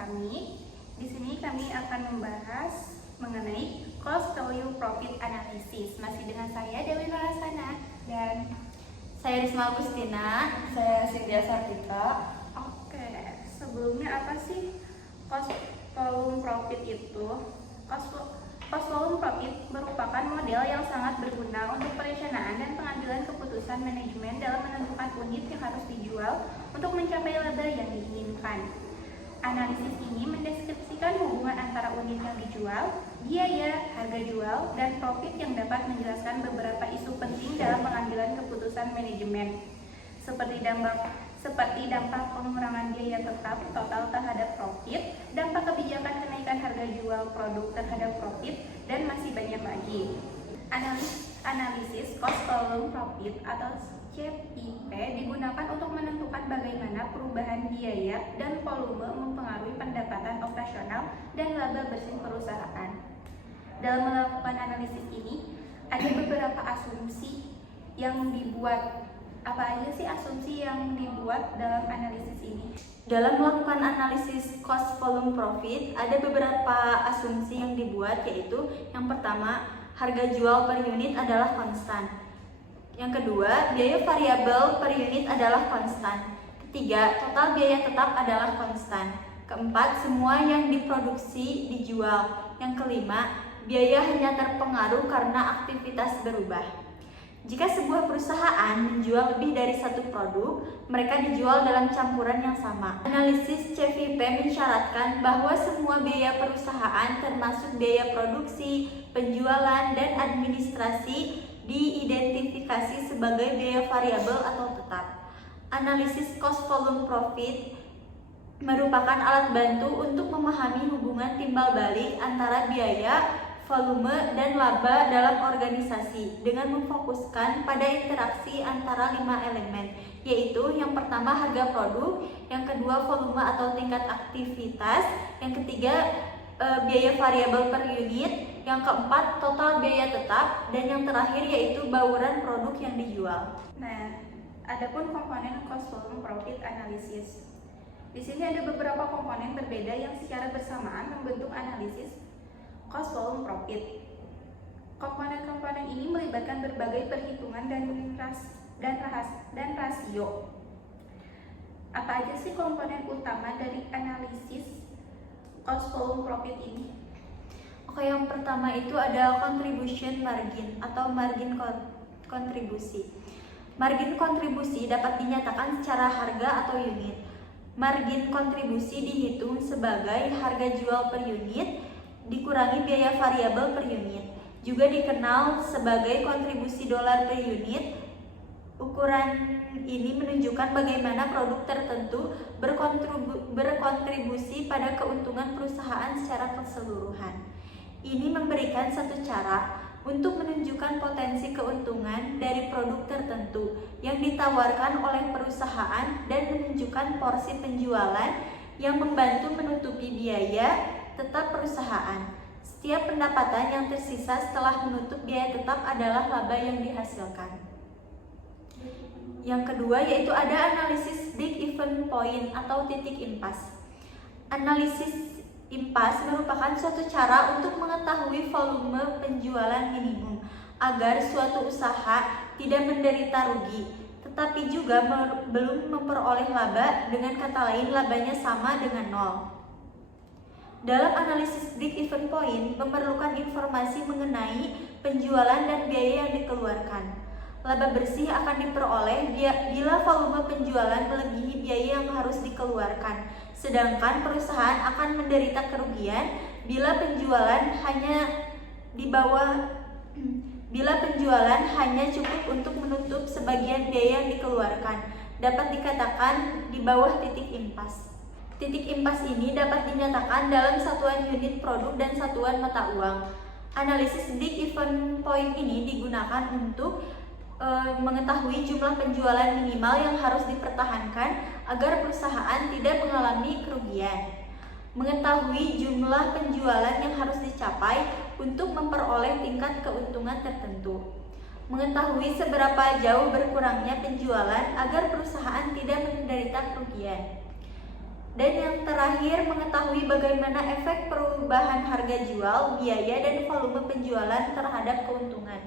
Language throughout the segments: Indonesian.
kami. Di sini kami akan membahas mengenai cost value profit analysis. Masih dengan saya Dewi Narasana dan saya Risma Agustina. Saya Cynthia Sartika. Oke, sebelumnya apa sih cost volume profit itu? Cost volume profit merupakan model yang sangat berguna untuk perencanaan dan pengambilan keputusan manajemen dalam menentukan unit yang harus dijual untuk mencapai laba yang diinginkan. Analisis ini mendeskripsikan hubungan antara unit yang dijual, biaya, harga jual, dan profit yang dapat menjelaskan beberapa isu penting dalam pengambilan keputusan manajemen, seperti dampak pengurangan biaya tetap total terhadap profit, dampak kebijakan kenaikan harga jual produk terhadap profit, dan masih banyak lagi. Analisis cost volume profit atau CPP digunakan untuk menentukan bagaimana perubahan biaya dan volume mempengaruhi pendapatan operasional dan laba bersih perusahaan. Dalam melakukan analisis ini, ada beberapa asumsi yang dibuat. Apa aja sih asumsi yang dibuat dalam analisis ini? Dalam melakukan analisis cost volume profit, ada beberapa asumsi yang dibuat, yaitu yang pertama, harga jual per unit adalah konstan. Yang kedua, biaya variabel per unit adalah konstan. Ketiga, total biaya tetap adalah konstan. Keempat, semua yang diproduksi dijual. Yang kelima, biaya hanya terpengaruh karena aktivitas berubah. Jika sebuah perusahaan menjual lebih dari satu produk, mereka dijual dalam campuran yang sama. Analisis CVP mensyaratkan bahwa semua biaya perusahaan termasuk biaya produksi, penjualan, dan administrasi diidentifikasi sebagai biaya variabel atau tetap. Analisis cost volume profit merupakan alat bantu untuk memahami hubungan timbal balik antara biaya, volume, dan laba dalam organisasi dengan memfokuskan pada interaksi antara 5 elemen, yaitu yang pertama harga produk, yang kedua volume atau tingkat aktivitas, yang ketiga biaya variabel per unit, yang keempat total biaya tetap, dan yang terakhir yaitu bauran produk yang dijual. Nah, adapun komponen cost volume profit analysis. Di sini ada beberapa komponen berbeda yang secara bersamaan membentuk analisis cost volume profit. Komponen-komponen ini melibatkan berbagai perhitungan dan rasio. Apa aja sih komponen utama dari analisis cost volume profit ini? Oke, yang pertama itu ada contribution margin atau margin kontribusi. Margin kontribusi dapat dinyatakan secara harga atau unit. Margin kontribusi dihitung sebagai harga jual per unit dikurangi biaya variabel per unit. Juga dikenal sebagai kontribusi dolar per unit. Ukuran ini menunjukkan bagaimana produk tertentu berkontribusi pada keuntungan perusahaan secara keseluruhan. Ini memberikan satu cara untuk menunjukkan potensi keuntungan dari produk tertentu yang ditawarkan oleh perusahaan dan menunjukkan porsi penjualan yang membantu menutupi biaya tetap perusahaan. Setiap pendapatan yang tersisa setelah menutup biaya tetap adalah laba yang dihasilkan. Yang kedua yaitu ada analisis break-even point atau titik impas. Analisis impas merupakan suatu cara untuk mengetahui volume penjualan minimum agar suatu usaha tidak menderita rugi, tetapi juga belum memperoleh laba, dengan kata lain labanya sama dengan nol. Dalam analisis break-even point memerlukan informasi mengenai penjualan dan biaya yang dikeluarkan. Laba bersih akan diperoleh bila volume penjualan melebihi biaya yang harus dikeluarkan, sedangkan perusahaan akan menderita kerugian bila penjualan hanya cukup untuk menutup sebagian biaya yang dikeluarkan. Dapat dikatakan di bawah titik impas. Titik impas ini dapat dinyatakan dalam satuan unit produk dan satuan mata uang. Analisis break-even point ini digunakan untuk mengetahui jumlah penjualan minimal yang harus dipertahankan agar perusahaan tidak mengalami kerugian. Mengetahui jumlah penjualan yang harus dicapai untuk memperoleh tingkat keuntungan tertentu. Mengetahui seberapa jauh berkurangnya penjualan agar perusahaan tidak menderita kerugian. Dan yang terakhir, mengetahui bagaimana efek perubahan harga jual, biaya, dan volume penjualan terhadap keuntungan.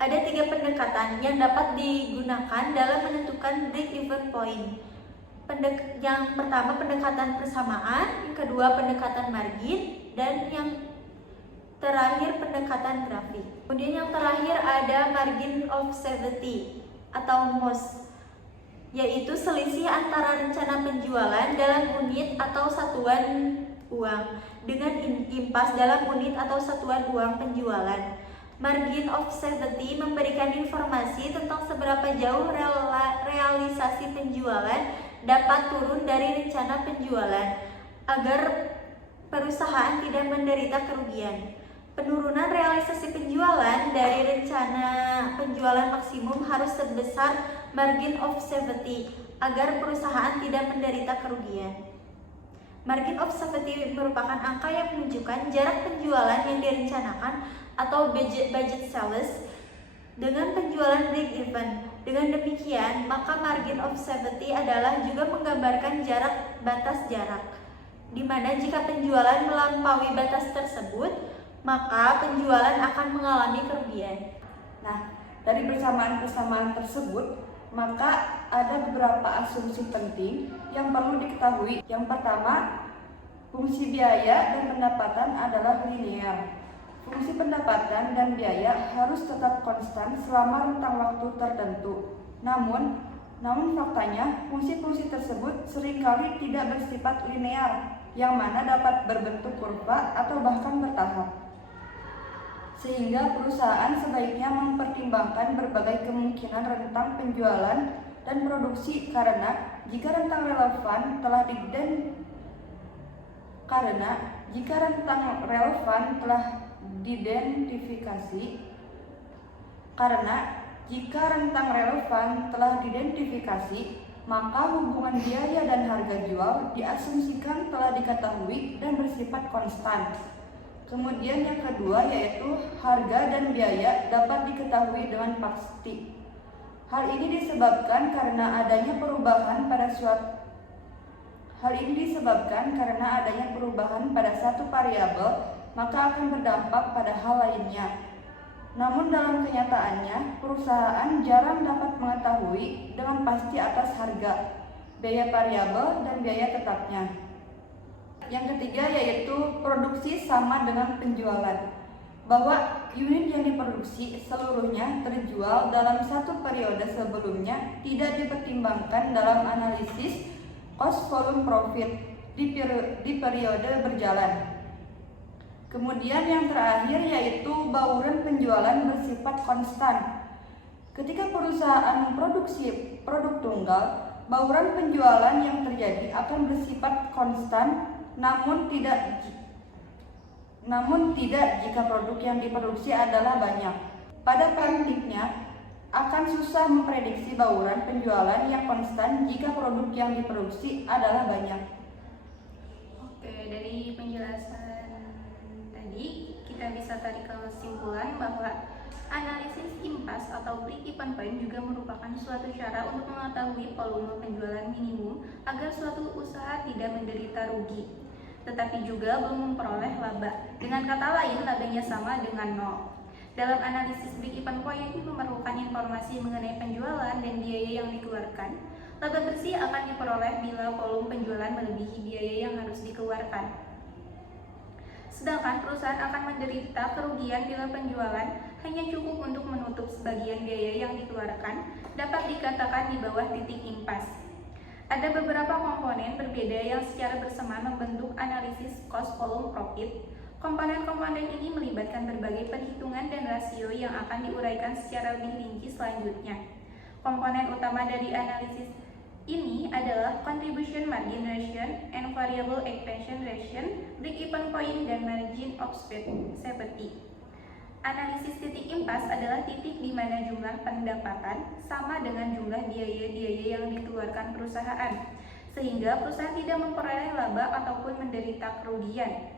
Ada 3 pendekatan yang dapat digunakan dalam menentukan break-even point. Yang pertama pendekatan persamaan, yang kedua pendekatan margin, dan yang terakhir pendekatan grafik. Kemudian yang terakhir ada margin of safety atau MOS, yaitu selisih antara rencana penjualan dalam unit atau satuan uang dengan impas dalam unit atau satuan uang penjualan. Margin of safety memberikan informasi tentang seberapa jauh realisasi penjualan dapat turun dari rencana penjualan agar perusahaan tidak menderita kerugian. Penurunan realisasi penjualan dari rencana penjualan maksimum harus sebesar margin of safety agar perusahaan tidak menderita kerugian. Margin of safety merupakan angka yang menunjukkan jarak penjualan yang direncanakan atau budget sales dengan penjualan break even. Dengan demikian, maka margin of safety adalah juga menggambarkan batas jarak, di mana jika penjualan melampaui batas tersebut, maka penjualan akan mengalami kerugian. Nah, dari persamaan-persamaan tersebut, maka ada beberapa asumsi penting yang perlu diketahui. Yang pertama, fungsi biaya dan pendapatan adalah linear. Fungsi pendapatan dan biaya harus tetap konstan selama rentang waktu tertentu. Namun faktanya, fungsi-fungsi tersebut seringkali tidak bersifat linear, yang mana dapat berbentuk kurva atau bahkan bertahap. Sehingga perusahaan sebaiknya mempertimbangkan berbagai kemungkinan rentang penjualan dan produksi karena jika rentang relevan telah diidentifikasi, maka hubungan biaya dan harga jual diasumsikan telah diketahui dan bersifat konstan. Kemudian yang kedua yaitu harga dan biaya dapat diketahui dengan pasti. Hal ini disebabkan karena adanya perubahan pada satu variabel, maka akan berdampak pada hal lainnya. Namun dalam kenyataannya, perusahaan jarang dapat mengetahui dengan pasti atas harga, biaya variabel, dan biaya tetapnya. Yang ketiga yaitu produksi sama dengan penjualan, bahwa unit yang diproduksi seluruhnya terjual dalam satu periode sebelumnya tidak dipertimbangkan dalam analisis cost volume profit di periode berjalan. Kemudian yang terakhir yaitu bauran penjualan bersifat konstan. Ketika perusahaan memproduksi produk tunggal, bauran penjualan yang terjadi akan bersifat konstan, namun tidak jika produk yang diproduksi adalah banyak. Pada praktiknya, akan susah memprediksi bauran penjualan yang konstan jika produk yang diproduksi adalah banyak. Oke, dari penjelasan tadi kita bisa tarik kesimpulan bahwa analisis impas atau break-even point juga merupakan suatu cara untuk mengetahui volume penjualan minimum agar suatu usaha tidak menderita rugi, tetapi juga belum memperoleh laba. Dengan kata lain, labanya sama dengan nol. Dalam analisis break-even point memerlukan informasi mengenai penjualan dan biaya yang dikeluarkan. Laba bersih akan diperoleh bila volume penjualan melebihi biaya yang harus dikeluarkan. Sedangkan perusahaan akan menderita kerugian bila penjualan hanya cukup untuk menutup sebagian biaya yang dikeluarkan, dapat dikatakan di bawah titik impas. Ada beberapa komponen berbeda yang secara bersamaan membentuk analisis cost volume profit. Komponen-komponen ini melibatkan berbagai perhitungan dan rasio yang akan diuraikan secara lebih rinci selanjutnya. Komponen utama dari analisis ini adalah contribution margin ratio and variable expansion ratio, break-even point, dan margin of safety. Analisis titik impas adalah titik di mana jumlah pendapatan sama dengan jumlah biaya-biaya yang dikeluarkan perusahaan, sehingga perusahaan tidak memperoleh laba ataupun menderita kerugian.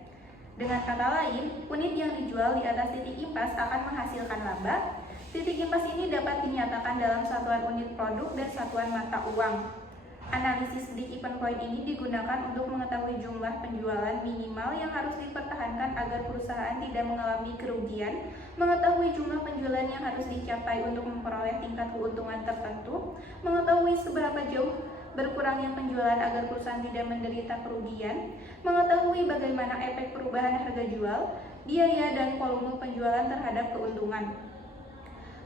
Dengan kata lain, unit yang dijual di atas titik impas akan menghasilkan laba. Titik impas ini dapat dinyatakan dalam satuan unit produk dan satuan mata uang. Analisis break-even point ini digunakan untuk mengetahui jumlah penjualan minimal yang harus dipertahankan agar perusahaan tidak mengalami kerugian, mengetahui jumlah penjualan yang harus dicapai untuk memperoleh tingkat keuntungan tertentu, mengetahui seberapa jauh berkurangnya penjualan agar perusahaan tidak menderita kerugian, mengetahui bagaimana efek perubahan harga jual, biaya, dan volume penjualan terhadap keuntungan.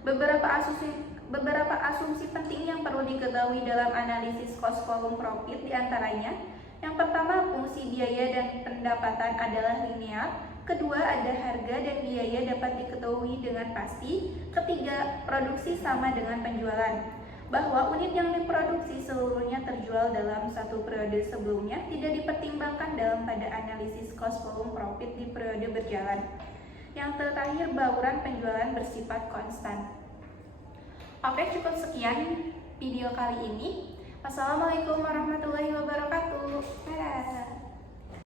Beberapa asumsi penting yang perlu diketahui dalam analisis cost volume profit diantaranya: yang pertama, fungsi biaya dan pendapatan adalah linear. Kedua, ada harga dan biaya dapat diketahui dengan pasti. Ketiga, produksi sama dengan penjualan. Bahwa unit yang diproduksi seluruhnya terjual dalam satu periode sebelumnya tidak dipertimbangkan dalam pada analisis cost volume profit di periode berjalan. Yang terakhir, bauran penjualan bersifat konstan. Oke, cukup sekian video kali ini. Wassalamualaikum warahmatullahi wabarakatuh.